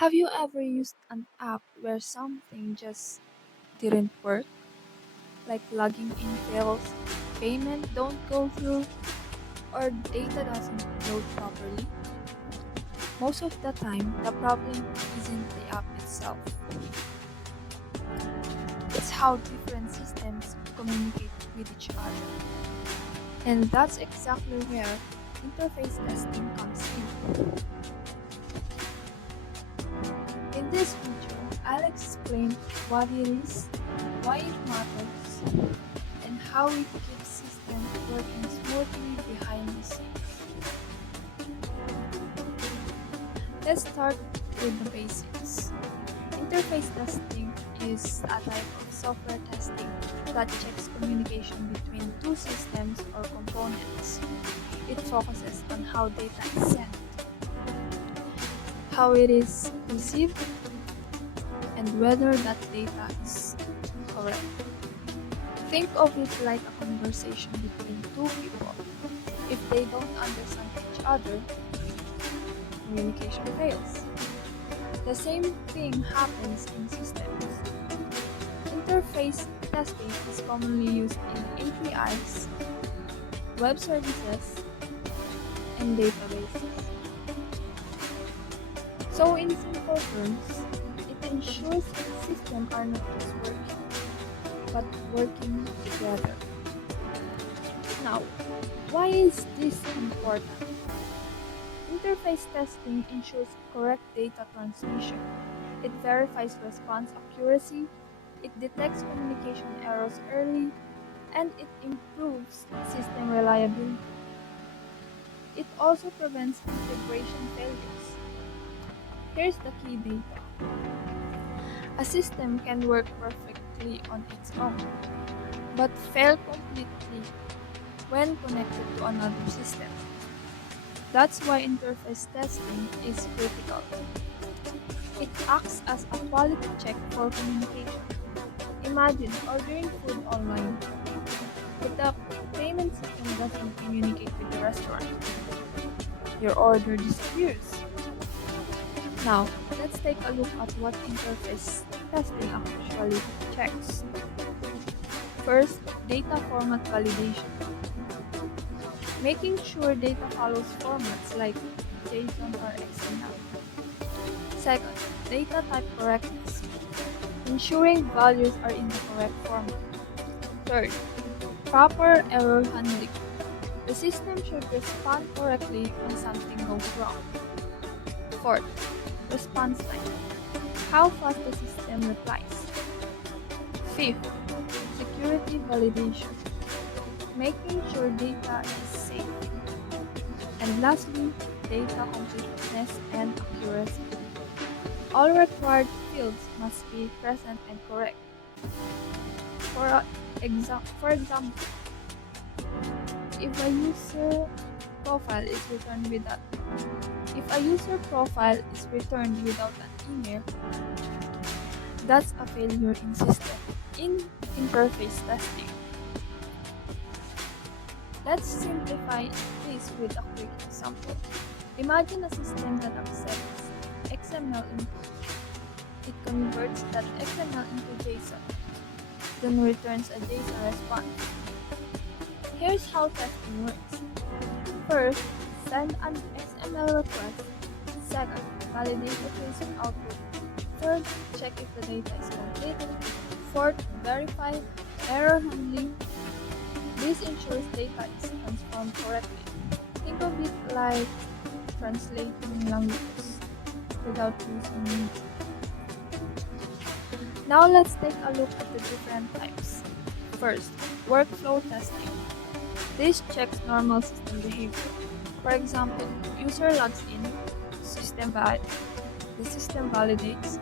Have you ever used an app where something just didn't work? Like logging in fails, payment don't go through, or data doesn't load properly? Most of the time, the problem isn't the app itself. It's how different systems communicate with each other. And that's exactly where interface testing comes in. In this video, I'll explain what it is, why it matters, and how it keeps systems working smoothly behind the scenes. Let's start with the basics. Interface testing is a type of software testing that checks communication between two systems or components. It focuses on how data is sent, how it is received, and whether that data is correct. Think of it like a conversation between two people. If they don't understand each other, communication fails. The same thing happens in systems. Interface testing is commonly used in APIs, web services, and databases. So in simple terms, it ensures systems are not just working, but working together. Now, why is this important? Interface testing ensures correct data transmission. It verifies response accuracy, it detects communication errors early, and it improves system reliability. It also prevents integration failures. Here's the key data. A system can work perfectly on its own, but fail completely when connected to another system. That's why interface testing is critical. It acts as a quality check for communication. Imagine ordering food online, but the payment system doesn't communicate with the restaurant. Your order disappears. Now, let's take a look at what interface testing actually checks. First, data format validation. Making sure data follows formats like JSON or XML. Second, data type correctness. Ensuring values are in the correct format. Third, proper error handling. The system should respond correctly when something goes wrong. Fourth, response time. How fast the system replies. Fifth, security validation. Making sure data is safe. And lastly, data completeness and accuracy. All required fields must be present and correct. For example, if a user profile is returned without if a user profile is returned without an email, that's a failure in system. In interface testing, let's simplify this with a quick example. Imagine a system that accepts XML input. It converts that XML into JSON, then returns a JSON response. Here's how testing works. First, send an XML request. Second, validate the JSON output. Third, check if the data is complete. Fourth, verify error handling. This ensures data is transformed correctly. Think of it like translating languages without using meaning. Now let's take a look at the different types. First, workflow testing. This checks normal system behavior. For example, user logs in, the system validates,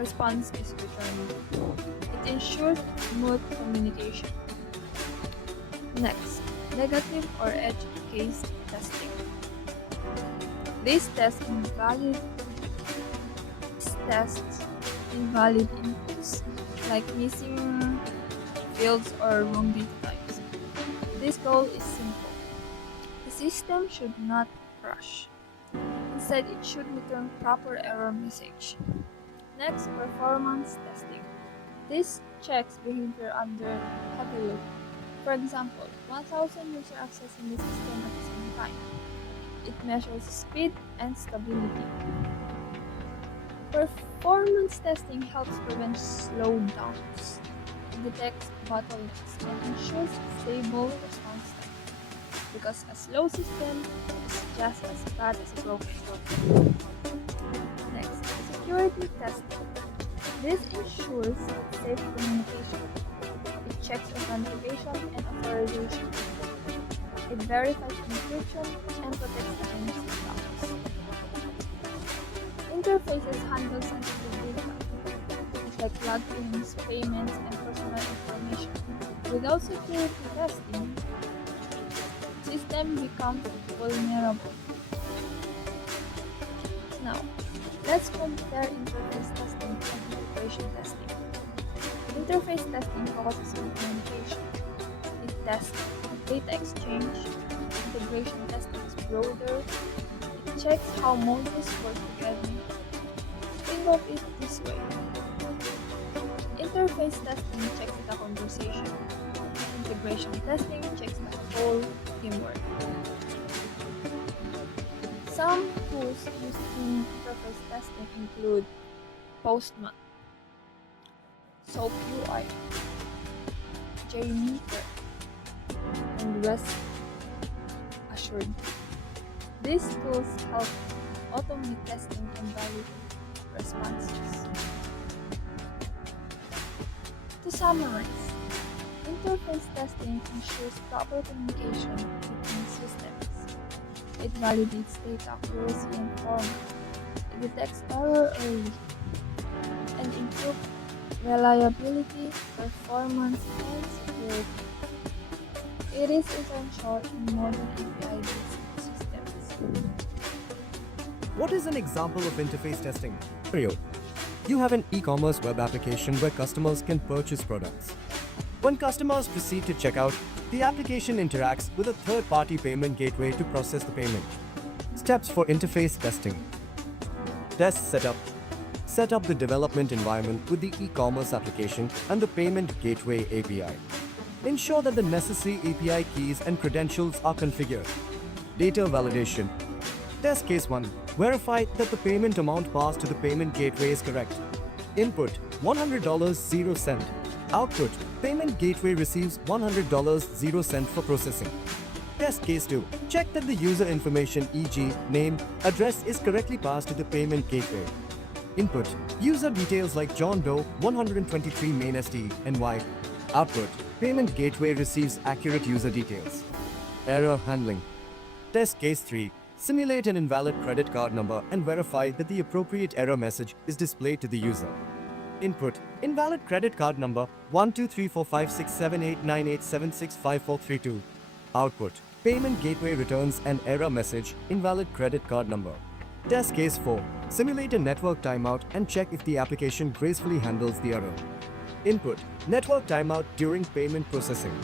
response is returned. It ensures smooth communication. Next, negative or edge case testing. This tests invalid inputs like missing fields or wrong data types. This goal is simple. The system should not crash. Instead, it should return proper error message. Next, performance testing. This checks behavior under heavy load. For example, 1,000 users accessing the system at the same time. It measures speed and stability. Performance testing helps prevent slowdowns. It detects bottlenecks and ensures stable response time. Because a slow system is just as bad as a broken one. Next, security testing. This ensures safe communication. It checks authentication and authorization. It verifies encryption and protects against attacks. Interfaces handle sensitive data, like logins, payments, and personal information. Without security testing, system becomes vulnerable. Now, let's compare interface testing and integration testing. Interface testing focuses on communication. It tests data exchange. Integration testing is broader. It checks how modules work together. Think of it this way. Interface testing checks the conversation. Integration testing checks the whole teamwork. Some tools used in interface testing include Postman, SoapUI, JMeter, and Rest Assured. These tools help automate testing and validate responses. To summarize, interface testing ensures proper communication between systems. It validates data accuracy and format. It detects error early and improves reliability, performance, and security. It is essential in modern API-based systems. What is an example of interface testing? Rio. You have an e-commerce web application where customers can purchase products. When customers proceed to checkout, the application interacts with a third-party payment gateway to process the payment. Steps for interface testing. Test setup. Set up the development environment with the e-commerce application and the payment gateway API. Ensure that the necessary API keys and credentials are configured. Data validation. Test case 1. Verify that the payment amount passed to the payment gateway is correct. Input $100 0 cent. Output payment gateway receives $100 0 cent for processing. Test case 2. Check that the user information e.g. name, address is correctly passed to the payment gateway. Input user details like John Doe 123 main ST NY. Output payment gateway receives accurate user details. Error handling. Test case 3. Simulate an invalid credit card number and verify that the appropriate error message is displayed to the user. Input invalid credit card number 12345678987654432. Output payment gateway returns an error message invalid credit card number. Test case 4. Simulate a network timeout and check if the application gracefully handles the error. Input network timeout during payment processing.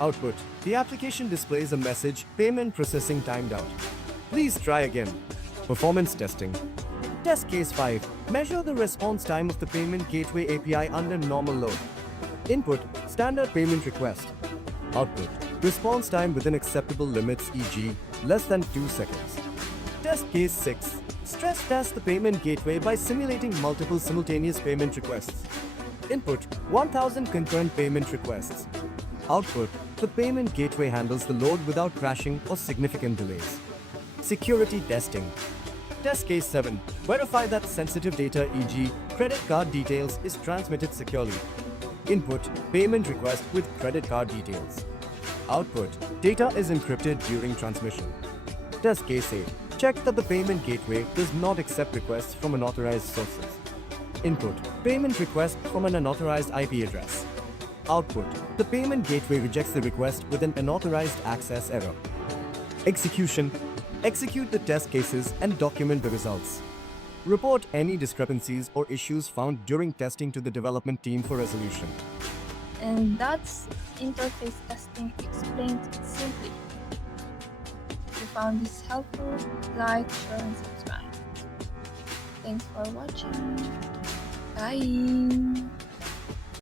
Output the application displays a message payment processing timed out. Please try again. Performance testing. Test case 5. Measure the response time of the payment gateway API under normal load. Input standard payment request. Output response time within acceptable limits, e.g. less than 2 seconds. Test case 6. Stress test the payment gateway by simulating multiple simultaneous payment requests. Input 1000 concurrent payment requests. Output the payment gateway handles the load without crashing or significant delays. Security testing. Test case 7. Verify that sensitive data, e.g. credit card details, is transmitted securely. Input payment request with credit card details. Output data is encrypted during transmission. Test case 8. Check that the payment gateway does not accept requests from unauthorized sources. Input payment request from an unauthorized IP address. Output the payment gateway rejects the request with an unauthorized access error. Execution. Execute the test cases and document the results. Report any discrepancies or issues found during testing to the development team for resolution. And that's interface testing explained simply. The found this helpful, like, share, and subscribe. Thanks for watching. Bye.